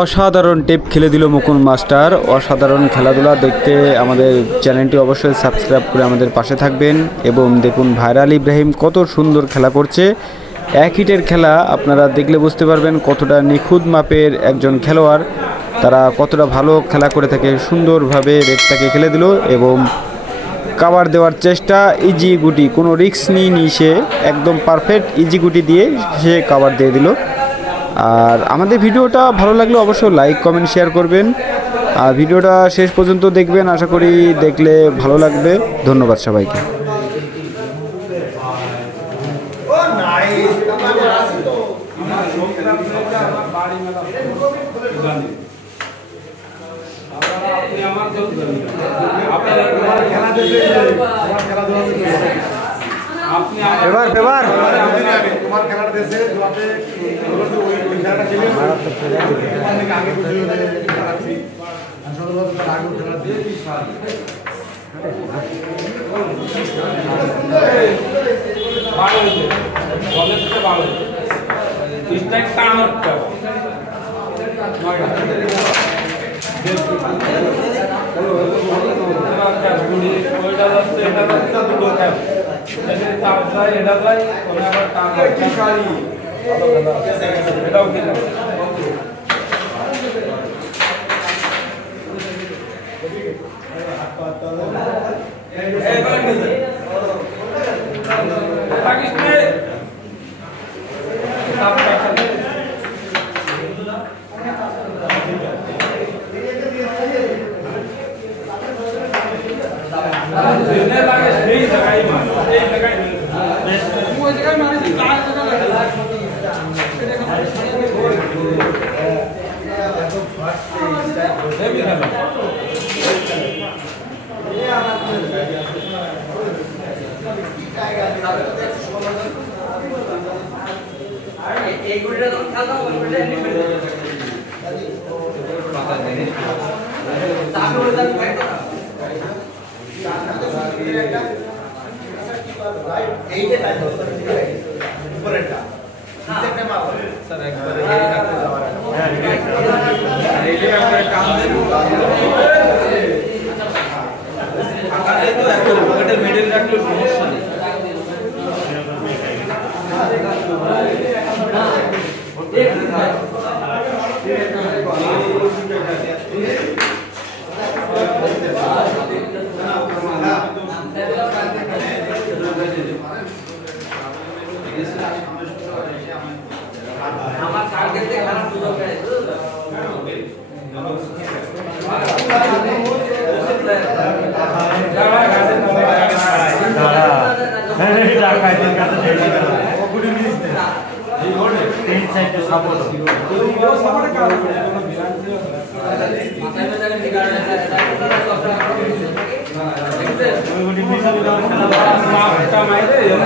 অসাধারণ টেপ খেলে দিল মুকুল মাস্টার। অসাধারণ খেলাধুলা দেখতে আমাদের চ্যানেলটি অবশ্যই সাবস্ক্রাইব করে আমাদের পাশে থাকবেন। এবং দেখুন ভাইরাল ইব্রাহিম কত সুন্দর খেলা করছে। এক হিটের খেলা আপনারা দেখলে বুঝতে পারবেন কতটা নিখুঁত মাপের একজন খেলোয়াড়, তারা কতটা ভালো খেলা করে থাকে। সুন্দরভাবে রেডটাকে খেলে দিল এবং কাভার দেওয়ার চেষ্টা, ইজি গুটি, কোনো রিস্ক নিয়ে সে একদম পারফেক্ট ইজি গুটি দিয়ে সে কাভার দিয়ে দিল। আর আমাদের ভিডিওটা ভালো লাগলে অবশ্যই লাইক কমেন্ট শেয়ার করবেন আর ভিডিওটা শেষ পর্যন্ত দেখবেন, আশা করি দেখলে ভালো লাগবে। ধন্যবাদ সবাইকে। এবার এবার তোমার খেলাটা দেশে ওই খেলাটা খেলে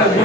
আগে